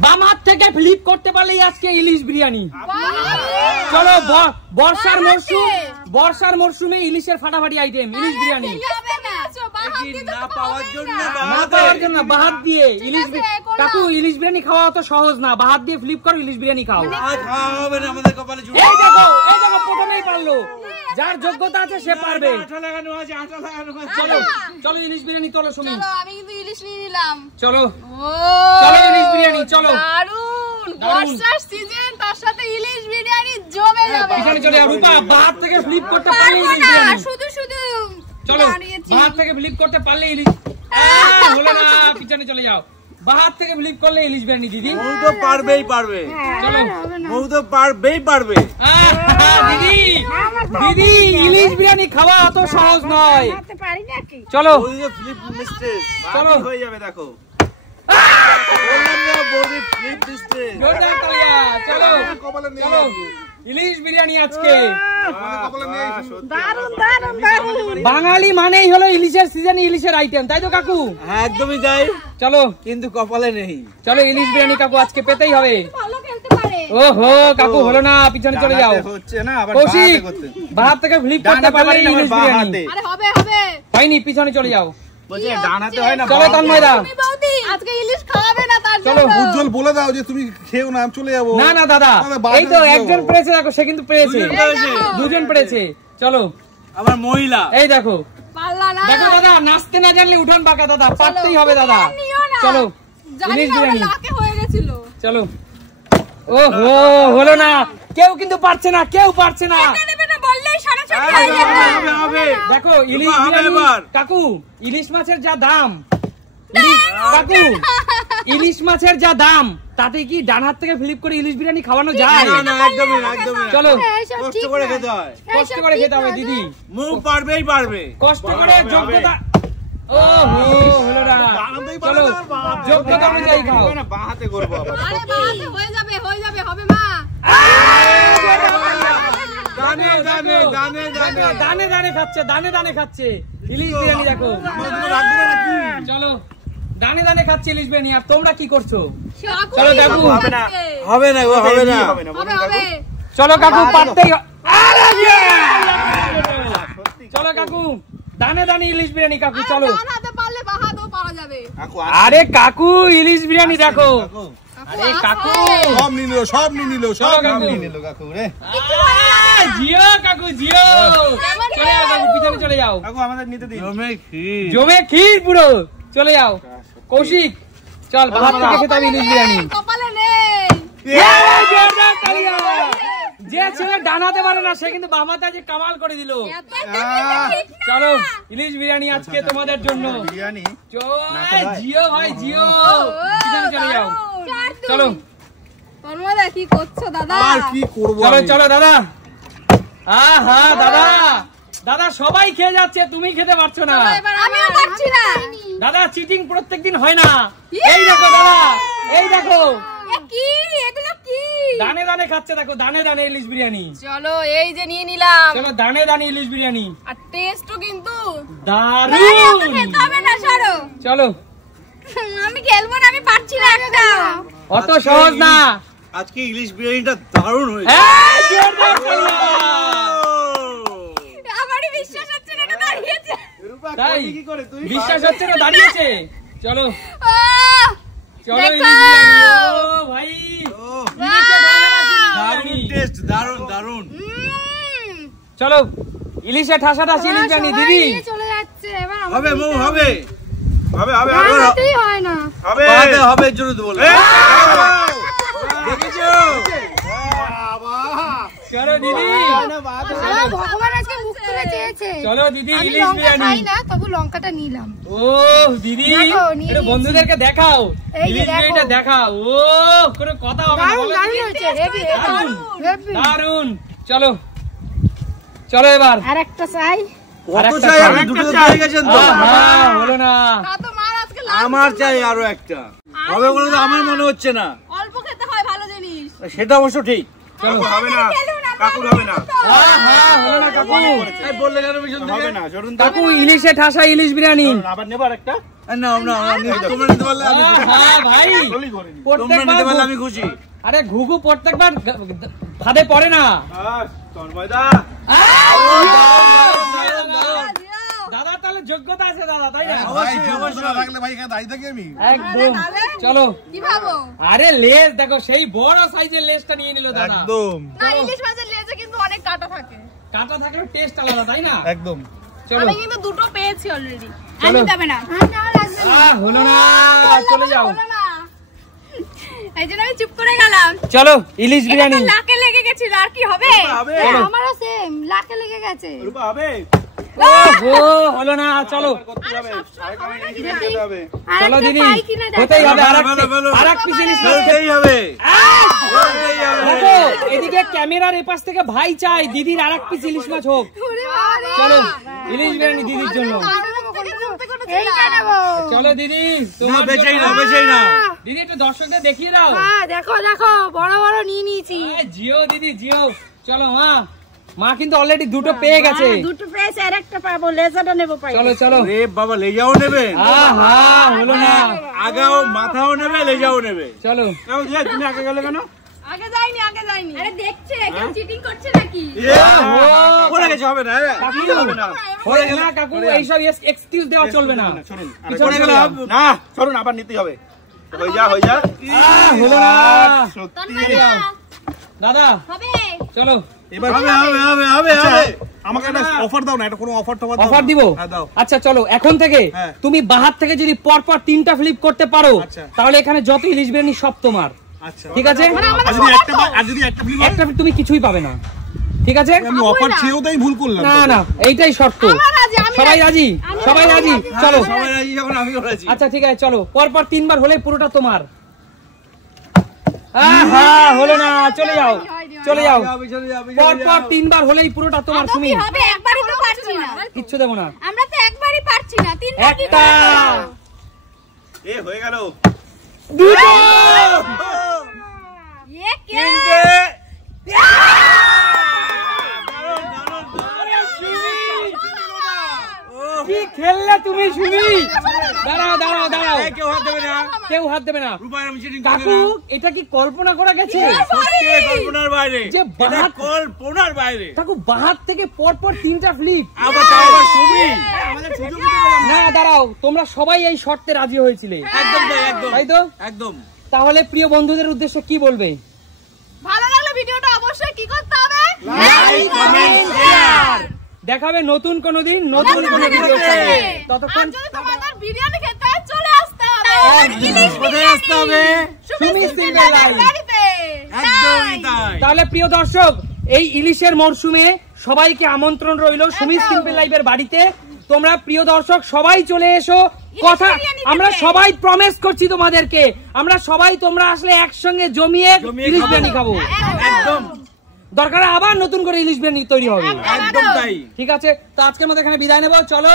বাম হাত থেকে ফ্লিপ করতে পারলেই আজকে ইলিশ বিরিয়ানি। চলো বর্ষার মরশুমে ইলিশের ফাটাফাটি আইটেম ইলিশ বিরিয়ানি। না পাওয়ার জন্য বাহাত দিয়ে ইলিশ কাকু ইলিশ বিরিয়ানি খাওয়া অত সহজ না। বাহাত দিয়ে ফ্লিপ করো ইলিশ বিরিয়ানি খাও। এই দেখো প্রথমেই পারলো। যার যোগ্যতা আছে সে পারবে। চলো ইলিশ বিরিয়ানি তোলো সুমি। আমি কিন্তু ইলিশ নিয়ে নিলাম। চলো ইলিশ বিরিয়ানি চলো। দারুন বর্ষার সিজন তার সাথে ইলিশ বিরিয়ানি জমে যাবে। পিছনে চলে যাও রূপা। বাহাত থেকে ফ্লিপ করতে পারলে ইলিশ বিরিয়ানি। শুধু চলো বাহাত থেকে ফ্লিপ করতে পারলে ইলিশ হলো না। পিছনে চলে যাও। বাহাত থেকে ফ্লিপ করলে ইলিশ বিরিয়ানি দিদি। মৌ তো পারবেই পারবে। চলো মৌ তো পারবেই পারবে। দিদি ইলিশ বিরিয়ানি খাওয়া অত সহজ নয়। চলো চলো হয়ে যাবে দেখো। চলো ইলিশ বিরিয়ানি আজকে। বাঙালি মানেই হলো ইলিশের সিজনে ইলিশের আইটেম, তাই তো কাকু? হ্যাঁ একদমই তাই। চলো কিন্তু কপালে নেই। চলো ইলিশ বিরিয়ানি কাকু আজকে পেতেই হবে। ওহো কাকু হলো না। পিছনে চলে যাও। কৌশিক বাহাত থেকে ফ্লিপ করতে পারলে ইলিশ বিরিয়ানি। হয়নি পিছনে চলে যাও। চলো তন্ময়দা আজকে ইলিশ খাওয়াবে না তার জন্য। চলো উজ্জ্বল বলে দাও যে তুমি খেও না আমি চলে যাবো। না দাদা এই তো একজন পেরেছে দেখো। সে কিন্তু পেরেছে। দুজন পেরেছে। চলো আমার মহিলা এই দেখো। পারলা না। দেখো দাদা নাচতে না জানলে উঠান বাঁকা দাদা। পারতেই হবে দাদা। চলো ইলিশ বিরিয়ানি হয়ে গেছিল। চলো। ওহো হলো না। কেউ কিন্তু পারছে না। দেখো ইলিশ বিরিয়ানি কাকু ইলিশ মাছের যা দাম ইলিশ মাছের যা দাম তাতে কি ডান হাত থেকে ফ্লিপ করে ইলিশ বিরিয়ানি খাওয়ানো যায়? চলো কষ্ট করে খেতে হবে দিদি। মৌ পারবেই পারবে। কষ্ট করে যোগ্যতা। ওহো হলো না। চলো যোগ্যতা অনুযায়ী খাও। বাহাতে করবো আবার। আরে বাহাতে হয়ে যাবে হবে মা। দানে খাচ্ছে ইলিশ বিরিয়ানি। দেখো চলো দানে খাচ্ছে ইলিশ বিরিয়ানি। আর তোমরা কি করছো? চলো দেখো হবে না চলো কাকু পারতেই। চলো কাকু দানে ইলিশ বিরিয়ানি কাকু। চলো আরে কাকু ইলিশ বিরিয়ানি দেখো। আরে কাকু সব নিয়ে নিল কাকু রে। জিও কাকু জিও। চলে যাও কাকু পিছনে চলে যাও। কাকু আমাদের নিতে দিন। জমে ক্ষীর পুরো। চলে যাও কৌশিক। চল বাহাত থেকে খেতে হবে ইলিশ বিরিয়ানি। কপালে নেই। যে ছেলে ডানাতে পারে না সে কিন্তু বামাতে আজ কামাল করে দিল। চলো ইলিশ বিরিয়ানি আজকে তোমাদের জন্য। জিও ভাই জিও। পিছনে চলে যাও। চলো তন্ময়দা কি করছো দাদা? আর কি করব? চলো দাদা। আহা দাদা সবাই খেয়ে যাচ্ছে তুমি খেতে পারছো না। আমিও পারছি না। দাদা চিটিং প্রত্যেকদিন হয় না। এই দেখো দাদা এই দেখো এগুলো কি দানে খাচ্ছে। দেখো দানে ইলিশ বিরিয়ানি। চলো এই যে নিয়ে নিলাম। চলো দানে ইলিশ বিরিয়ানি। আর টেস্টও কিন্তু দারুণ। চলো আমি খেলবো না। আমি পারছি না একটা। অত সহজ না। আজকে ইলিশ বিরিয়ানিটা দারুণ হয়েছে। আমারই বিশ্বাস হচ্ছে না। এটা দাঁড়িয়েছে। তাই বিশ্বাস হচ্ছে না দাঁড়িয়েছে। চলো চলো ইলিশ বিরিয়ানি। ও ভাই দারুণ টেস্ট দারুণ। চলো ইলিশে ঠাসাঠাসি ইলিশ বিরিয়ানি দিদি। চলে যাচ্ছে এবার হবে মৌ হবে হয় না। হবে জন্য তো বলে। দেখেছো চলো দিদি। ভগবান আজকে মুখ তুলে চেয়েছে। চলো দিদি ইলিশ বিরিয়ানি। খাই না তবু লঙ্কাটা নিলাম। ও দিদি একটু বন্ধুদেরকে দেখাও ইলিশ বিরিয়ানিটা দেখাও। ও কোনো কথা হবে না। দারুন। চলো এবার আরেকটা চাই। কত চাই? আপনি দুটো পেয়ে গেছেন তো। হলো না। আমার চাই আরো একটা। হবে বলে তো আমার মনে হচ্ছে না। অল্প খেতে হয় ভালো জিনিস। সেটা অবশ্য ঠিক। চলো হবে না কাকুর হবে না। হলো না কাকু। বললে কেন পিছন থেকে? হবে না কাকু ইলিশে ঠাসা ইলিশ বিরিয়ানি। আবার নেবার একটা। নাও নাও তোমরা নিতে পারলে আমি হ্যাঁ ভাই তোমরা নিতে পারলে আমি খুশি। আরে ঘুঘু প্রত্যেকবার ভাদে পড়ে না। দাদা তাহলে যোগ্যতা আছে দাদা, তাই না? রাখলে ভাই এখানে দাঁড়িয়ে থাকি আমি একদম। চলো কি ভাবো? আরে লেজ দেখো, সেই বড় সাইজের লেজটা নিয়ে নিল দাদা। একদম না, ইলিশ মাছের লেজে কিন্তু অনেক কাটা থাকে। কাটা থাকলে টেস্ট আলাদা, তাই না? একদম। চলো আমি কিন্তু দুটো পেয়েছি অলরেডি। চলো। যাবে না, হলো না, চলে যাও। এই জন্য আমি চুপ করে গেলাম। চলো ইলিশ বিরিয়ানি। লাকে লেগে গেছিল, আর কি হবে? চলো। আমারও সেম লাকে লেগে গেছে। ও হলো না, চলো চলো দিদি, হতেই হবে। আরেক পিস ইলিশ মাছ খেতেই হবে। দেখো এদিকে ক্যামেরার এপাশ থেকে ভাই চাই দিদির আরেক পিস ইলিশ মাছ হোক। চলো ইলিশ বিরিয়ানি দিদির জন্য। চলো দিদি, তোমার বেচাই না বেচাই না। দিদি একটু দর্শকদের দেখিয়ে দাও। দেখো দেখো, বড় বড় নিয়ে নিয়েছি। জিও দিদি জিও। চলো মা কিন্তু অলরেডি দুটো পেয়ে গেছে। দুটো পেয়েছে, আর একটা পাবো, লেজাটা নেবো পাই। চলো চলো। রে বাবা লেজাও নেবে, হলো না। আগাও মাথাও নেবে লেজাও নেবে। চলো তুমি আগে গেলে কেন? আগে যাইনি। আরে দেখছে কেউ চিটিং করছে নাকি? পড়ে গেছে, হবে না হয়ে না কাকু, এইসব এক্সকিউজ দেওয়া চলবে না। পড়ে গেলাম না চলুন আবার নিতে হবে। হয়ে যা হলো না। সত্যি দাদা হবে। চলো এবার হবে হবে হবে হবে হবে। আমাকে একটা অফার দাও না, এটা কোনো অফার টফার অফার দিব। দাও। আচ্ছা চলো, এখন থেকে হ্যাঁ। তুমি বাহাত থেকে যদি পরপর 3টা ফ্লিপ করতে পারো, আচ্ছা। তাহলে এখানে যত ইলিশ বিরিয়ানি সব তোমার। আচ্ছা ঠিক আছে? আর যদি একটা ফ্রি একটা তুমি কিছুই পাবে না, ঠিক আছে? আমি অফার ছেও তাই ভুল করলাম। না না, এইটাই শর্ত। আমি সবাই রাজি? সবাই রাজি? চলো সবাই রাজি যখন আমিও রাজি। আচ্ছা ঠিক আছে, চলো পরপর 3বার হলে পুরোটা তোমার। হলো না, চলে যাও চলে যাও। পরপর 3বার হলেই পুরোটা তোমার। তুমি হবে, একবারই তো পারছি না। কিচ্ছু দেবো না। আমরা তো একবারই পারছি না, তিনবার কি একটা, এ হয়ে গেল দুটো, ये क्या? কি খেললে তুমি সুমি? দাঁড়াও দাঁড়াও দাঁড়াও, কেউ হাত দেবে না, কেউ হাত দেবে না। রূপার আমি চিটিং কাকু এটা কি কল্পনা করা গেছে? সত্যি কল্পনার বাইরে, যে এটা কল্পনার বাইরে। কাকু বাহাত থেকে পরপর 3টা ফ্লিপ। আবার তাও আবার সুমি। না দাঁড়াও, তোমরা সবাই এই শর্তে রাজি হয়েছিলে, একদম তাই, একদম তাই তো? একদম। তাহলে প্রিয় বন্ধুদের উদ্দেশ্যে কি বলবে? ভালো লাগলে ভিডিওটা অবশ্যই কি করতে হবে? Like comment share. দেখাবে নতুন কোনো দিন নতুন কোনো ভিডিও সাথে। ততক্ষণ আর যদি তোমাদের বিরিয়ানি খেতে হয় চলে আসতে হবে। ইলিশ কোথায় আসতে হবে? Sumi simple life. বাড়িতে। একদমই তাই। তাহলে প্রিয় দর্শক, এই ইলিশের মরশুমে সবাইকে আমন্ত্রণ রইল সুমি সিম্পল লাইফের বাড়িতে। তোমরা প্রিয় দর্শক সবাই চলে এসো। কথা আমরা সবাই প্রমিস করছি তোমাদেরকে, আমরা সবাই তোমরা আসলে একসঙ্গে জমিয়ে ইলিশ বিরিয়ানি খাবো। একদম দরকার আবার নতুন করে ইলিশ বিরিয়ানি তৈরি হবে। একদম তাই। ঠিক আছে, তো আজকের মতো এখানে বিদায় নেবো। চলো।